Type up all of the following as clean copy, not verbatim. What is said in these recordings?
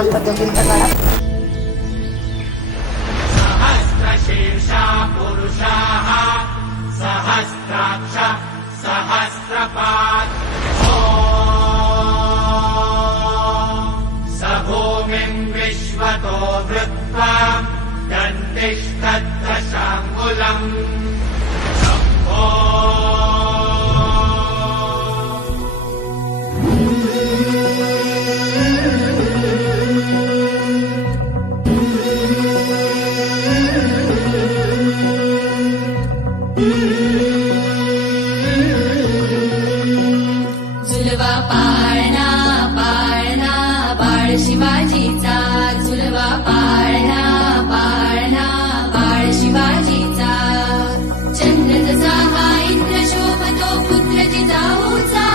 राम पद्धतींच्या काळात. सहस्रशीर्षा पुरुषाः सहस्राक्ष सहस्रपात् स भूमिम् विश्वतो वृत्वा दन्तिष्ठद्दशाङ्गुलम् झुलवा पाळणा पाळणा बाळ शिवाजीचा, झुलवा पाळणा पाळणा बाळ शिवाजीचा. चंद्र जसा हा इंद्र शोभतो पुत्र जिजाऊचा,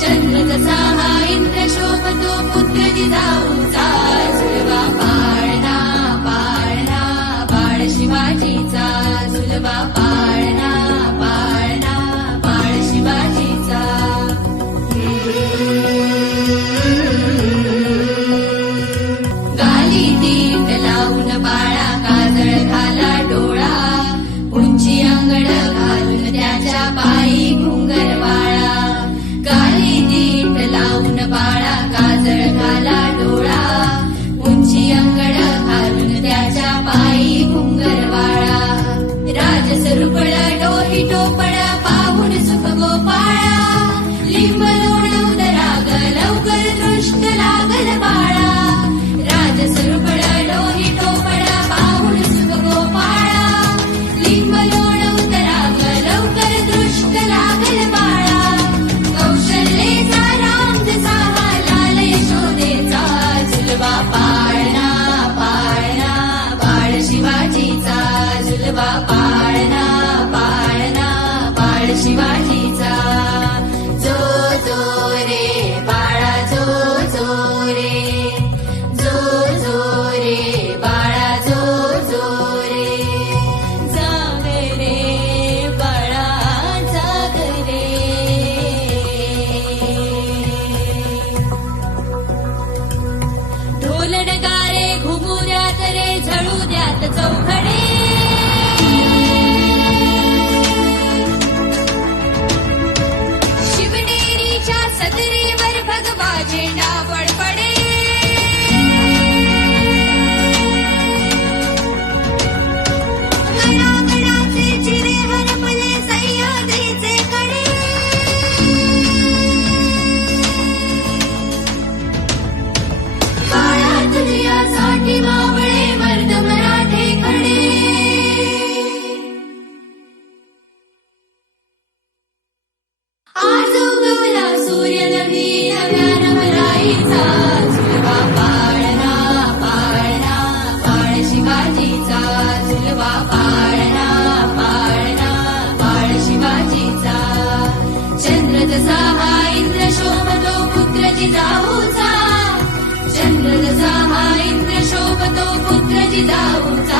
चंद्र जसा हा इंद्र शोभतो पुत्र जिजाऊचा. झुलवा पाळणा पाळणा बाळ शिवाजीचा, झुलवा पाळणा पाळणा बाळ शिवाजीचा. गाली दीट लावून बाळा काजळ घाला डोळा, उंची अंगड घालून त्याच्या पायी घुंगर वाळा. गाली दीट लावून बाळा काजळ घाला डोळा, उंची अंगड घालून त्याच्या पायी घुंगर वाळा. राजसरुपळ डोही टोपळ पाहून सुख गोपाळा, लिंब लोण उदराग लवकर दृष्ट लागल बाळा. राजसरुपळ डोही टोपळ पाहून सुख गोपाळा, लिंब लोण उदराग लवकर दृष्ट लागल बाळा. कौशल्येचा राम जसा हा लाल यशोदेचा, झुलवा पाळणा पाळणा बाळ शिवाजीचा, झुलवा पाळणा पाळणा बाळ शिवाजीचा. जो जो रे बाळा जो जो रे, जो जो रे बाळा जो जो रे. जाग रे बाळा जाग रे. ढोल नगारे घुमू द्यात रे, झळू द्यात चौघडे. शिवनेरीच्या सदरेवर भगवा झेंडा बडबडे. गडागडाचे चिरे हरपले सह्याद्रीचे कडे. बाळा तुझ्यासाठी मावळे मर्द मराठे खडे. आज उगवला सूर्य नवीन नव्या नवराईचा, झुलवा पाळणा पाळणा बाळ शिवाजीचा, झुलवा पाळणा पाळणा बाळ शिवाजीचा. चंद्र जसा हा इंद्र शोभतो पुत्र जिजाऊचा, चंद्र जसा हा इंद्र शोभतो पुत्र जिजाऊचा.